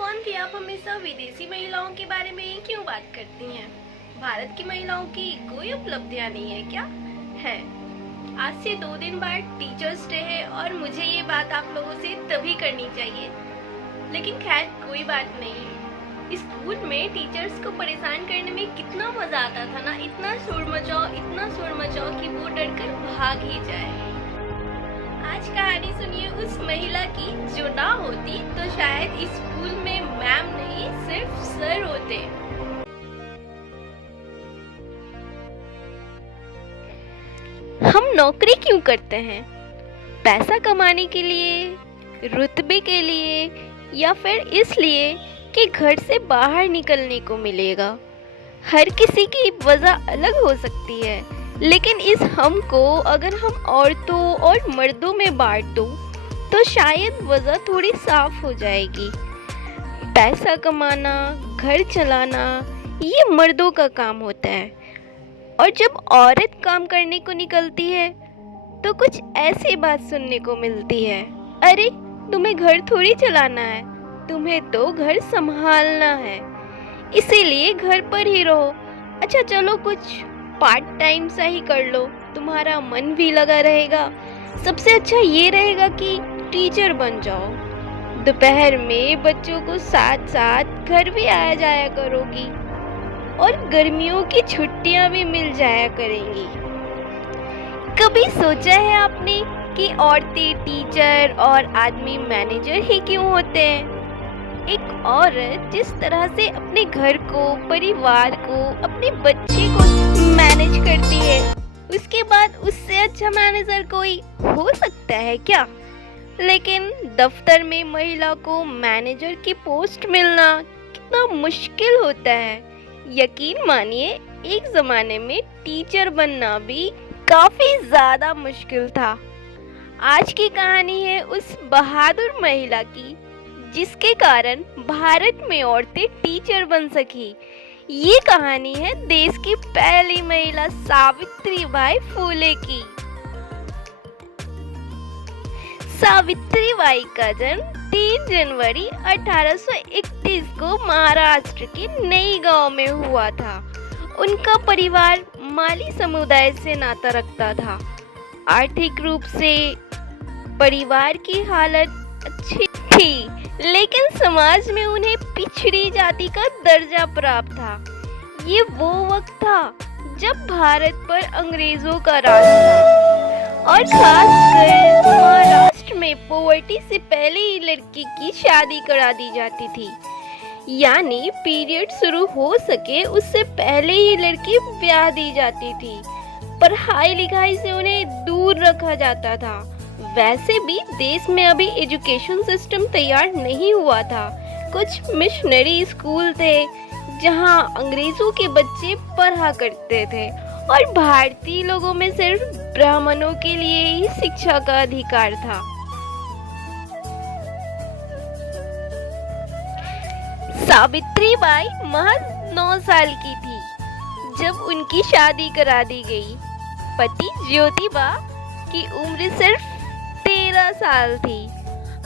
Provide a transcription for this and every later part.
कौन थी आप हमेशा विदेशी महिलाओं के बारे में ही क्यों बात करती हैं? भारत की महिलाओं की कोई उपलब्धियां नहीं है क्या? है। आज से 2 दिन बाद टीचर्स डे है और मुझे ये बात आप लोगों से तभी करनी चाहिए, लेकिन खैर कोई बात नहीं है। स्कूल में टीचर्स को परेशान करने में कितना मजा आता था ना, इतना शोर मचाओ कि वो डरकर भाग ही जाए। आज कहानी सुनिए उस महिला की जो ना होती तो शायद स्कूल में मैम नहीं सिर्फ सर होते। हम नौकरी क्यों करते हैं? पैसा कमाने के लिए, रुतबे के लिए, या फिर इसलिए कि घर से बाहर निकलने को मिलेगा। हर किसी की वजह अलग हो सकती है, लेकिन इस हम को अगर हम औरतों और मर्दों में बांट दो तो शायद वजह थोड़ी साफ हो जाएगी। पैसा कमाना, घर चलाना ये मर्दों का काम होता है, और जब औरत काम करने को निकलती है तो कुछ ऐसी बात सुनने को मिलती है, अरे तुम्हें घर थोड़ी चलाना है, तुम्हें तो घर संभालना है, इसीलिए घर पर ही रहो। अच्छा चलो कुछ पार्ट टाइम सा ही कर लो, तुम्हारा मन भी लगा रहेगा। सबसे अच्छा ये रहेगा कि टीचर बन जाओ। दोपहर में बच्चों को साथ साथ घर भी आया जाया करोगी और गर्मियों की छुट्टियां भी मिल जाया करेंगी। कभी सोचा है आपने कि औरतें टीचर और आदमी मैनेजर ही क्यों होते हैं? एक औरत जिस तरह से अपने घर को, परिवार को, अपने बच्चे को मैनेज करती है, उसके बाद उससे अच्छा मैनेजर कोई हो सकता है क्या? लेकिन दफ्तर में महिला को मैनेजर की पोस्ट मिलना कितना मुश्किल होता है। यकीन मानिए एक जमाने में टीचर बनना भी काफी ज्यादा मुश्किल था। आज की कहानी है उस बहादुर महिला की जिसके कारण भारत में औरतें टीचर बन सकी। ये कहानी है देश की पहली महिला सावित्रीबाई फुले की। सावित्रीबाई का जन्म 3 जनवरी 1831 को महाराष्ट्र के नई गांव में हुआ था। उनका परिवार माली समुदाय से नाता रखता था। आर्थिक रूप से परिवार की हालत अच्छी थी, लेकिन समाज में उन्हें पिछड़ी जाति का दर्जा प्राप्त था। ये वो वक्त था जब भारत पर अंग्रेजों का राज था, और खासकर महाराष्ट्र में पॉवर्टी से पहले ही लड़की की शादी करा दी जाती थी, यानी पीरियड शुरू हो सके उससे पहले ही लड़की ब्याह दी जाती थी। पढ़ाई लिखाई से उन्हें दूर रखा जाता था। वैसे भी देश में अभी एजुकेशन सिस्टम तैयार नहीं हुआ था। कुछ मिशनरी स्कूल थे जहां अंग्रेजों के बच्चे पढ़ा करते थे, और भारतीय लोगों में सिर्फ ब्राह्मणों के लिए ही शिक्षा का अधिकार था। सावित्रीबाई महज 9 साल की थी जब उनकी शादी करा दी गई। पति ज्योतिबा की उम्र सिर्फ 13 साल थी।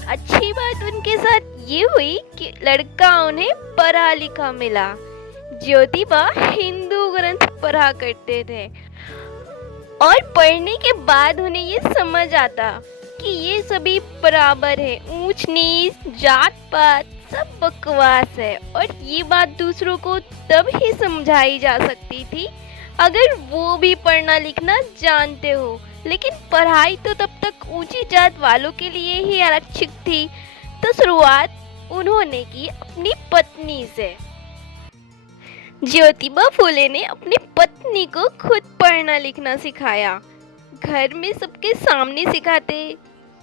अच्छी बात उनके साथ ये हुई कि लड़का उन्हें पढ़ा लिखा मिला। ज्योतिबा हिंदू ग्रंथ पढ़ा करते थे, और पढ़ने के बाद उन्हें ये समझ आता कि ये सभी बराबर है, ऊंच नीच, जात पात सब बकवास है, और ये बात दूसरों को तब ही समझाई जा सकती थी अगर वो भी पढ़ना लिखना जानते हो। लेकिन पढ़ाई तो तब तक ऊंची जात वालों के लिए ही आरक्षित थी। तो शुरुआत उन्होंने की अपनी पत्नी से। ज्योतिबा फुले ने अपनी पत्नी को खुद पढ़ना लिखना सिखाया। घर में सबके सामने सिखाते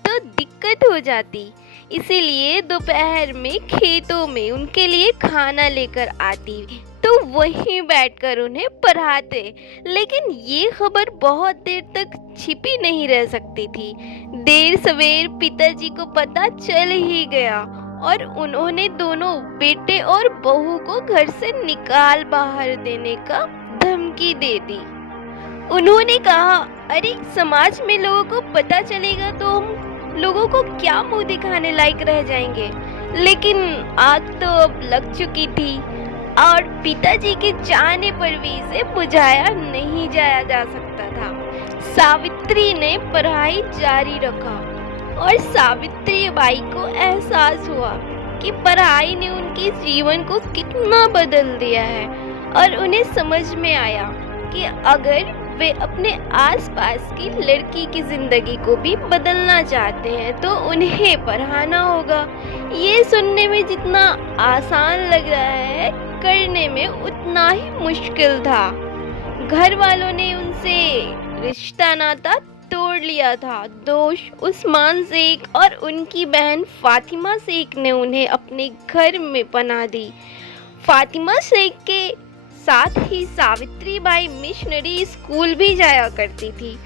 तो दिक्कत हो जाती, इसीलिए दोपहर में खेतों में उनके लिए खाना लेकर आती तो वहीं बैठकर उन्हें पढ़ाते। लेकिन ये खबर बहुत देर तक छिपी नहीं रह सकती थी। देर सवेर पिताजी को पता चल ही गया, और उन्होंने दोनों बेटे और बहू को घर से निकाल बाहर देने का धमकी दे दी। उन्होंने कहा, अरे समाज में लोगों को पता चलेगा तो हम लोगों को क्या मुंह दिखाने लायक रह जाएंगे। लेकिन आग तो अब लग चुकी थी और पिताजी के चाहने पर भी इसे बुझाया नहीं जाया जा सकता था। सावित्री ने पढ़ाई जारी रखा और सावित्री बाई को एहसास हुआ कि पढ़ाई ने उनके जीवन को कितना बदल दिया है और उन्हें समझ में आया कि अगर वे अपने आसपास की लड़की की जिंदगी को भी बदलना चाहते हैं तो उन्हें पढ़ाना होगा। ये सुनने में जितना आसान लग रहा है, करने में उतना ही मुश्किल था। घर वालों ने उनसे रिश्ता नाता तोड़ लिया था। दोष उस्मान शेख और उनकी बहन फातिमा शेख ने उन्हें अपने घर में पनाह दी। फातिमा शेख के साथ ही सावित्री बाई मिशनरी स्कूल भी जाया करती थी।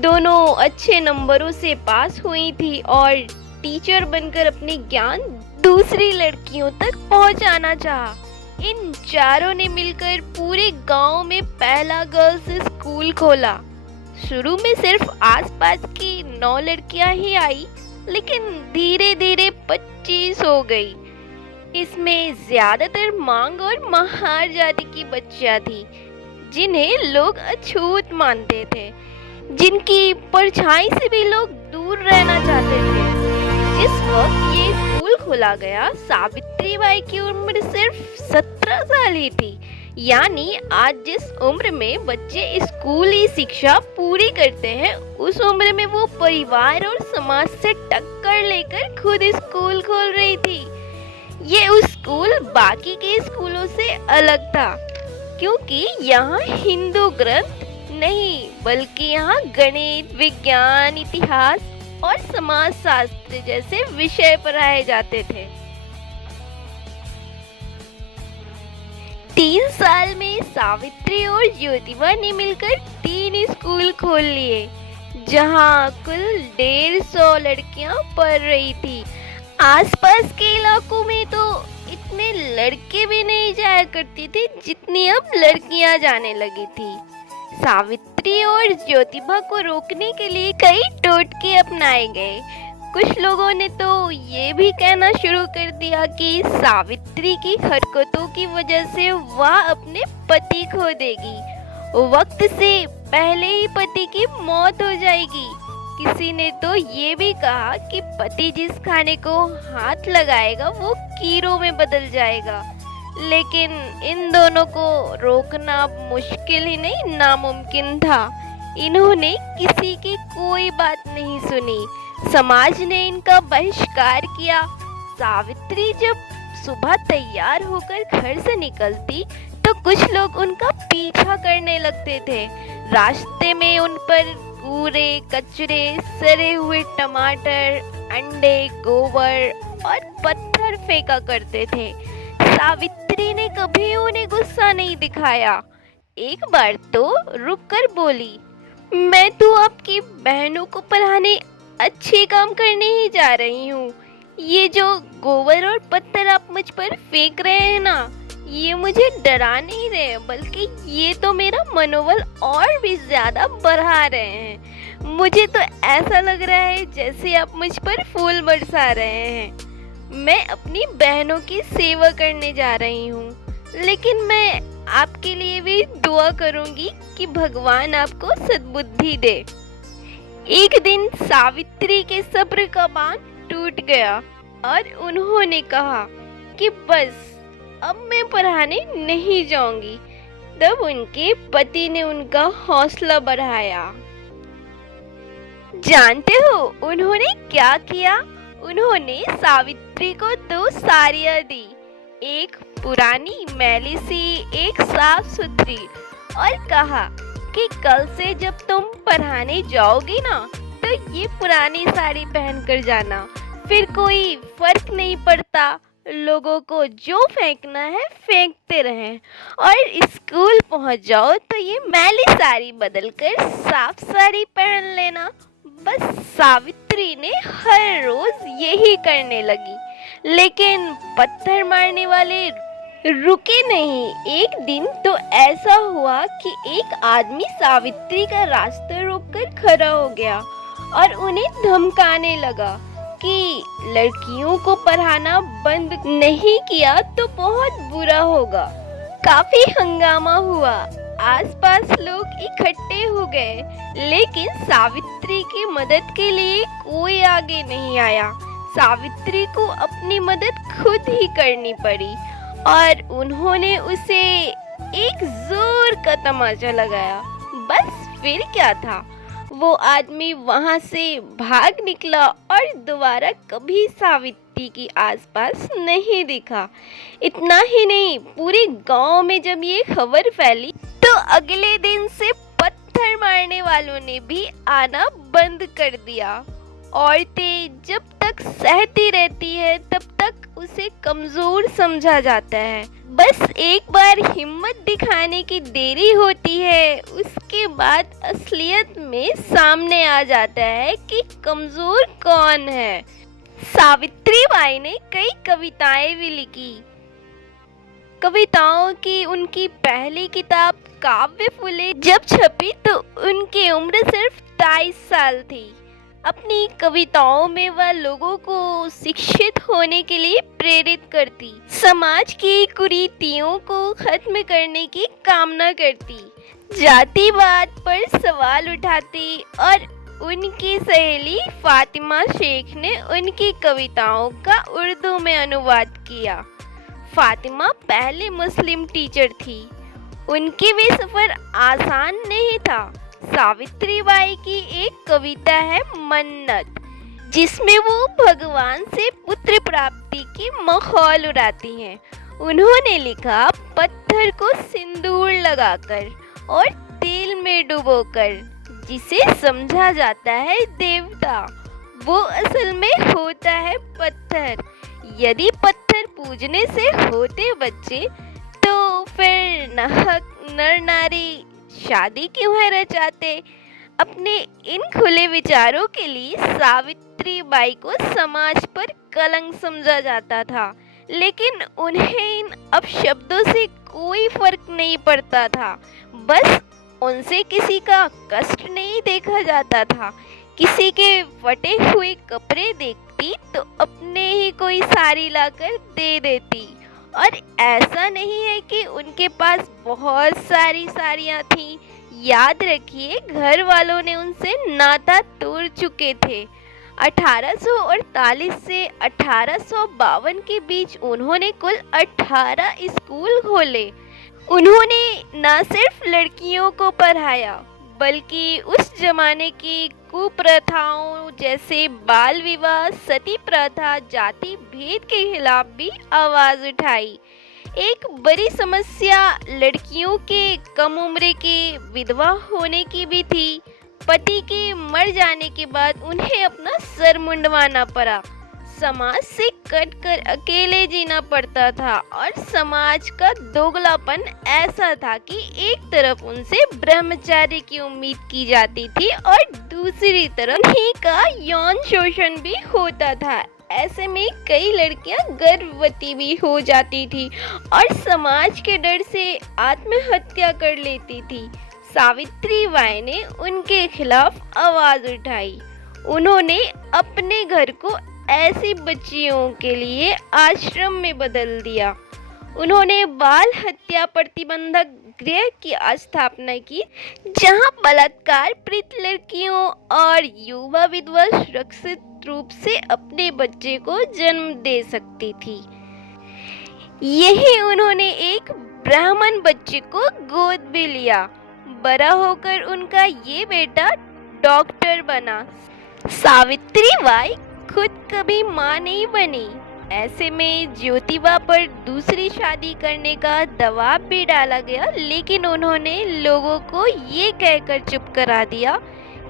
दोनों अच्छे नंबरों से पास हुई थी और टीचर बनकर अपने ज्ञान दूसरी लड़कियों तक पहुंचाना चाहा। इन चारों ने मिलकर पूरे गांव में पहला गर्ल्स स्कूल खोला। शुरू में सिर्फ आसपास की 9 लड़कियां ही आई, लेकिन धीरे धीरे 25 हो गई। इसमें ज्यादातर मांग और महार जाति की बच्चियां थी, जिन्हें लोग अछूत मानते थे, जिनकी परछाई से भी लोग दूर रहना चाहते थे। जिस वक्त ये स्कूल खोला गया, सावित्री बाई की उम्र सिर्फ 17 साल ही थी। यानी आज जिस उम्र में बच्चे स्कूली शिक्षा पूरी करते हैं, उस उम्र में वो परिवार और समाज से टक्कर लेकर खुद स्कूल खोल रही थी। ये उस स्कूल बाकी के स्कूलों से अलग था, क्योंकि यहाँ हिंदू ग्रंथ नहीं, बल्कि यहाँ गणित, विज्ञान, इतिहास और समाज शास्त्र जैसे विषय पढ़ाए जाते थे। 3 साल में सावित्री और ज्योतिबा ने मिलकर 3 स्कूल खोल लिए, जहाँ कुल 150 लड़कियां पढ़ रही थी। आसपास के इलाकों में तो इतने लड़के भी नहीं जाया करती थी जितनी अब लड़कियां जाने लगी थी। सावित्री और ज्योतिबा को रोकने के लिए कई टोटके अपनाए गए। कुछ लोगों ने तो ये भी कहना शुरू कर दिया कि सावित्री की हरकतों की वजह से वह अपने पति खो देगी, वक्त से पहले ही पति की मौत हो जाएगी। किसी ने तो ये भी कहा कि पति जिस खाने को हाथ लगाएगा वो कीड़ों में बदल जाएगा। लेकिन इन दोनों को रोकना मुश्किल ही नहीं, नामुमकिन था। इन्होंने किसी की कोई बात नहीं सुनी। समाज ने इनका बहिष्कार किया। सावित्री जब सुबह तैयार होकर घर से निकलती तो कुछ लोग उनका पीछा करने लगते थे। रास्ते में उन पर कूड़े, कचरे, सड़े हुए टमाटर, अंडे, गोबर और पत्थर फेंका करते थे। सावित्री ने कभी उन्हें गुस्सा नहीं दिखाया। एक बार तो रुककर बोली, मैं तो आपकी बहनों को पढ़ाने अच्छे काम करने ही जा रही हूँ। ये जो गोबर और पत्थर आप मुझ पर फेंक रहे हैं ना, ये मुझे डरा नहीं रहे, बल्कि ये तो मेरा मनोबल और भी ज्यादा बढ़ा रहे हैं। मुझे तो ऐसा लग रहा है जैसे आप मुझ पर फूल बरसा रहे हैं। मैं अपनी बहनों की सेवा करने जा रही हूँ, लेकिन मैं आपके लिए भी दुआ करूँगी कि भगवान आपको सद्बुद्धि दे। एक दिन सावित्री के सब्र का बांध टूट गया और उन्होंने कहा कि बस अब मैं पढ़ाने नहीं जाऊंगी। तब उनके पति ने उनका हौसला बढ़ाया। जानते हो उन्होंने क्या किया? उन्होंने सावित्री को 2 साड़ियाँ दी, एक पुरानी मैली सी, एक साफ सुथरी, और कहा कि कल से जब तुम पढ़ाने जाओगी ना तो ये पुरानी साड़ी पहन कर जाना, फिर कोई फर्क नहीं पड़ता, लोगों को जो फेंकना है फेंकते रहें, और स्कूल पहुंच जाओ तो ये मैली साड़ी बदलकर साफ साड़ी पहन लेना। बस सावित्री ने हर रोज यही करने लगी, लेकिन पत्थर मारने वाले रुके नहीं। एक दिन तो ऐसा हुआ कि एक आदमी सावित्री का रास्ता रोककर खड़ा हो गया और उन्हें धमकाने लगा। कि लड़कियों को पढ़ाना बंद नहीं किया तो बहुत बुरा होगा। काफी हंगामा हुआ, आसपास लोग इकट्ठे हो गए, लेकिन सावित्री की मदद के लिए कोई आगे नहीं आया। सावित्री को अपनी मदद खुद ही करनी पड़ी और उन्होंने उसे एक जोर का तमाचा लगाया। बस फिर क्या था, वो आदमी वहां से भाग निकला और दोबारा कभी सावित्री के आसपास नहीं दिखा। इतना ही नहीं, पूरे गांव में जब ये खबर फैली तो अगले दिन से पत्थर मारने वालों ने भी आना बंद कर दिया। औरतें जब तक सहती रहती है तब तक उसे कमजोर समझा जाता है। बस एक बार हिम्मत दिखाने की देरी होती है, उसके बाद असलियत में सामने आ जाता है कि कमजोर कौन है। सावित्री बाई ने कई कविताएं भी लिखी। कविताओं की उनकी पहली किताब काव्य फूले जब छपी तो उनकी उम्र सिर्फ 23 साल थी। अपनी कविताओं में वह लोगों को शिक्षित होने के लिए प्रेरित करती, समाज की कुरीतियों को खत्म करने की कामना करती, जातिवाद पर सवाल उठाती और उनकी सहेली फातिमा शेख ने उनकी कविताओं का उर्दू में अनुवाद किया। फातिमा पहले मुस्लिम टीचर थी, उनके भी सफ़र आसान नहीं था। सावित्री बाई की एक कविता है मन्नत, जिसमें वो भगवान से पुत्र प्राप्ति की मखौल उड़ाती हैं। उन्होंने लिखा, पत्थर को सिंदूर लगाकर और तेल में डुबोकर जिसे समझा जाता है देवता, वो असल में होता है पत्थर। यदि पत्थर पूजने से होते बच्चे तो फिर नाहक नर नारी शादी क्यों है रचाते। अपने इन खुले विचारों के लिए सावित्री बाई को समाज पर कलंक समझा जाता था, लेकिन उन्हें इन अपशब्दों से कोई फर्क नहीं पड़ता था। बस उनसे किसी का कष्ट नहीं देखा जाता था। किसी के फटे हुए कपड़े देखती तो अपने ही कोई साड़ी लाकर दे देती। और ऐसा नहीं है कि उनके पास बहुत सारी साड़ियाँ थीं। याद रखिए, घर वालों ने उनसे नाता तोड़ चुके थे। 1848 से 1852 के बीच उन्होंने कुल 18 स्कूल खोले। उन्होंने न सिर्फ लड़कियों को पढ़ाया, बल्कि उस जमाने की कुप्रथाओं जैसे बाल विवाह, सती प्रथा, जाति भेद के खिलाफ भी आवाज उठाई। एक बड़ी समस्या लड़कियों के कम उम्र के विधवा होने की भी थी। पति के मर जाने के बाद उन्हें अपना सर मुंडवाना पड़ा। समाज से कटकर अकेले जीना पड़ता था और समाज का दोगलापन ऐसा था कि एक तरफ उनसे ब्रह्मचार्य की उम्मीद की जाती थी और दूसरी तरफ उन्हीं का यौन शोषण भी होता था। ऐसे में कई लड़कियां गर्भवती भी हो जाती थी और समाज के डर से आत्महत्या कर लेती थी। सावित्री बाई ने उनके खिलाफ आवाज उठाई। उन्होंने अपने घर को ऐसी बच्चियों के लिए आश्रम में बदल दिया। उन्होंने बाल हत्या प्रतिबंधक गृह की स्थापना की, जहां बलात्कार पीड़ित लड़कियों और युवा विधवा सुरक्षित रूप से अपने बच्चे को जन्म दे सकती थी। यही उन्होंने एक ब्राह्मण बच्चे को गोद भी लिया। बड़ा होकर उनका ये बेटा डॉक्टर बना। सावित्री बाई खुद कभी मां नहीं बनी। ऐसे में ज्योतिबा पर दूसरी शादी करने का दबाव भी डाला गया, लेकिन उन्होंने लोगों को ये कहकर चुप करा दिया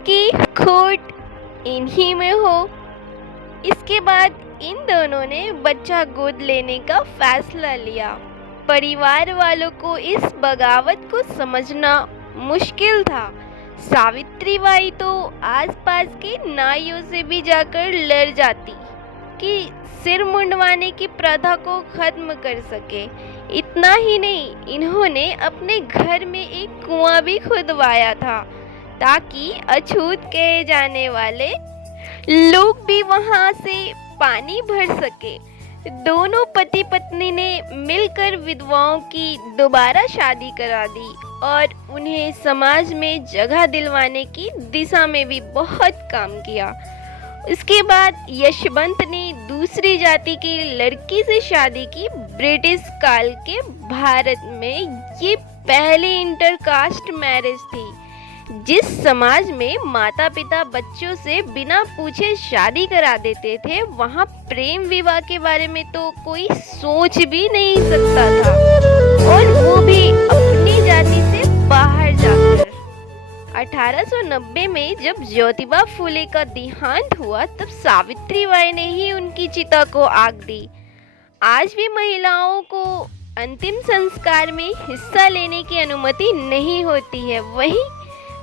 कि खोट इन्हीं में हो। इसके बाद इन दोनों ने बच्चा गोद लेने का फैसला लिया। परिवार वालों को इस बगावत को समझना मुश्किल था। सावित्री बाई तो आसपास के नाइयों से भी जाकर लड़ जाती कि सिर मुंडवाने की प्रथा को खत्म कर सके। इतना ही नहीं, इन्होंने अपने घर में एक कुआं भी खुदवाया था ताकि अछूत कहे जाने वाले लोग भी वहां से पानी भर सके। दोनों पति पत्नी ने मिलकर विधवाओं की दोबारा शादी करा दी और उन्हें समाज में जगह दिलवाने की दिशा में भी बहुत काम किया। इसके बाद यशवंत ने दूसरी जाति की लड़की से शादी की। ब्रिटिश काल के भारत में ये पहली इंटरकास्ट मैरिज थी। जिस समाज में माता पिता बच्चों से बिना पूछे शादी करा देते थे, वहाँ प्रेम विवाह के बारे में तो कोई सोच भी नहीं सकता था, और वो भी अपनी जाति से बाहर जाकर। 1890 में जब ज्योतिबा फूले का देहांत हुआ, तब सावित्री बाई ने ही उनकी चिता को आग दी। आज भी महिलाओं को अंतिम संस्कार में हिस्सा लेने की अनुमति नहीं होती है। वहीं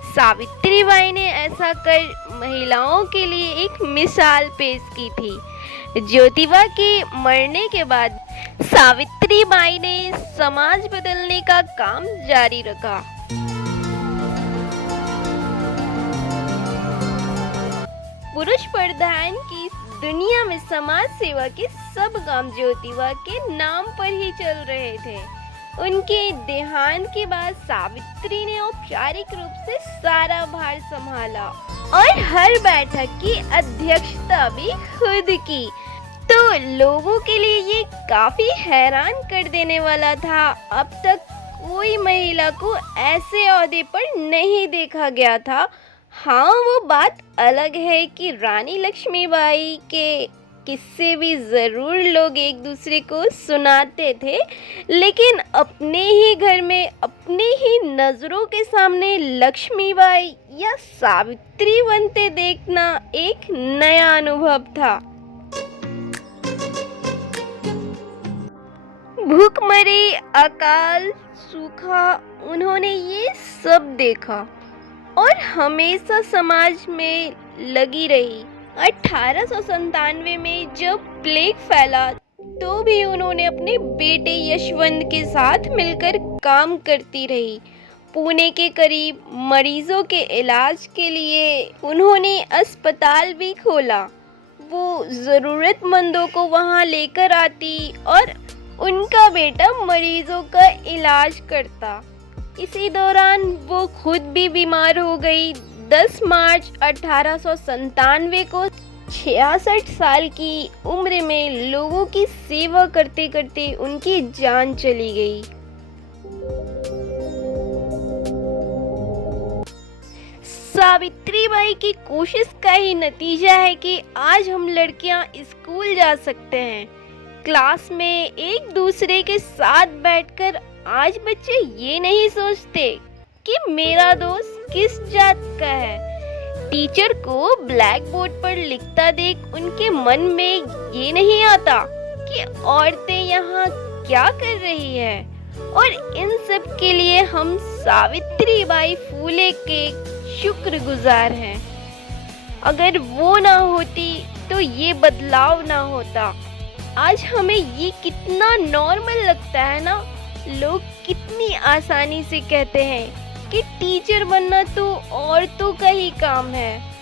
सावित्री बाई ने ऐसा कर महिलाओं के लिए एक मिसाल पेश की थी। ज्योतिबा के मरने के बाद सावित्री बाई ने समाज बदलने का काम जारी रखा। पुरुष प्रधान की दुनिया में समाज सेवा के सब काम ज्योतिबा के नाम पर ही चल रहे थे। उनके देहांत के बाद सावित्री ने औपचारिक रूप से सारा भार संभाला और हर बैठक की अध्यक्षता भी खुद की। तो लोगों के लिए ये काफी हैरान कर देने वाला था। अब तक कोई महिला को ऐसे ओहदे पर नहीं देखा गया था। हाँ, वो बात अलग है कि रानी लक्ष्मीबाई के किस्से भी ज़रूर लोग एक दूसरे को सुनाते थे, लेकिन अपने ही घर में अपने ही नज़रों के सामने लक्ष्मीबाई या सावित्री बनते देखना एक नया अनुभव था। भूखमरी, अकाल, सूखा, उन्होंने ये सब देखा और हमेशा समाज में लगी रही। 1897 में जब प्लेग फैला, तो भी उन्होंने अपने बेटे यशवंत के साथ मिलकर काम करती रही। पुणे के करीब मरीजों के इलाज के लिए उन्होंने अस्पताल भी खोला। वो ज़रूरतमंदों को वहाँ लेकर आती और उनका बेटा मरीजों का इलाज करता। इसी दौरान वो खुद भी बीमार हो गई। 10 मार्च 1897 को 66 साल की उम्र में लोगों की सेवा करते करते उनकी जान चली गई। सावित्री बाई की कोशिश का ही नतीजा है कि आज हम लड़कियां स्कूल जा सकते हैं। क्लास में एक दूसरे के साथ बैठकर आज बच्चे ये नहीं सोचते कि मेरा दोस्त किस जात का है। टीचर को ब्लैक बोर्ड पर लिखता देख उनके मन में ये नहीं आता कि औरतें यहाँ क्या कर रही है। और इन सब के लिए हम सावित्री बाई फूले के शुक्रगुजार हैं। अगर वो ना होती तो ये बदलाव ना होता। आज हमें ये कितना नॉर्मल लगता है ना। लोग कितनी आसानी से कहते हैं कि टीचर बनना तो औरतों का ही काम है।